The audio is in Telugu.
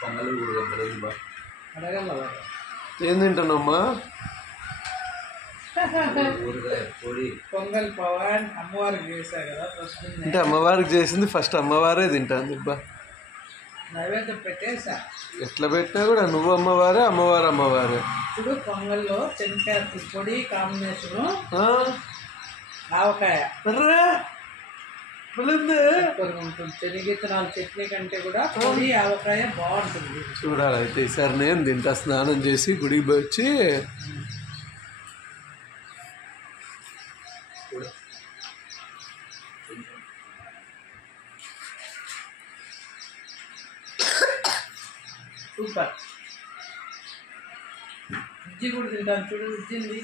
పొంగల్ ఊరుగడ్డలు అడగల ఏం తింటానమ్మా? ఊరగాయ పొడి. పొంగల్ పవన్ అమ్మవారికి చేశారు కదా ఫస్ట్. అంటే అమ్మవారికి చేసింది ఫస్ట్ అమ్మవారే తింటాను దిబ్బా. నైవేద్యం పెట్టేసా. ఎట్లా పెట్టినా కూడా నువ్వు అమ్మవారే, అమ్మవారు అమ్మవారే. ఇప్పుడు పొంగల్లో శనగకాయ పొడి కాంబినేషను ఆవకాయ ఉంటుంది. శనగిత్తనాలు చట్నీ కంటే కూడా పొడి ఆవకాయ బాగుంటుంది. చూడాలి అయితే ఈసారి నేను తింటా. స్నానం చేసి గుడికి వచ్చి సూపర్. ఉజ్జి కూడా తింటాను చూడు. ఉజ్జింది